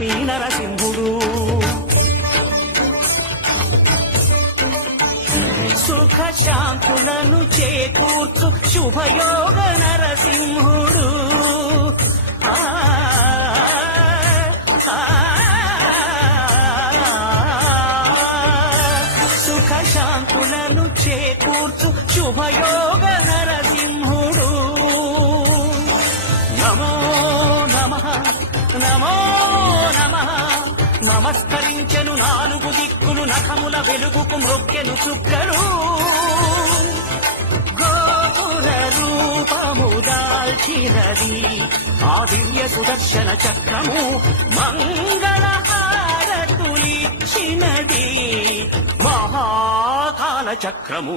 లక్ష్మీ నరసింహుడు. సుఖ శాంతులను చేకూర్చు శుభయోగ నరసింహుడు. సుఖ శాంతులను చేకూర్చు శుభయోగ నరసింహుడు. నమో నమ నమో నమ. నమస్కరించెను నాలుగు దిక్కులు నఖముల వెలుగుకు మృక్కెను చుక్కలు గోపుర రూపము దాల్చినది ఆ దివ్య సుదర్శన చక్రము మంగళ హారతులిచ్చినది మహాకాల చక్రము.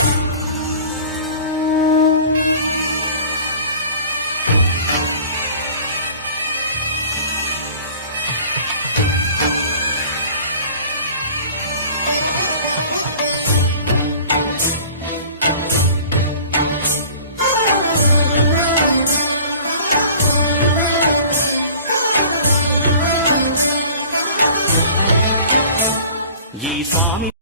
ఈ స్వామి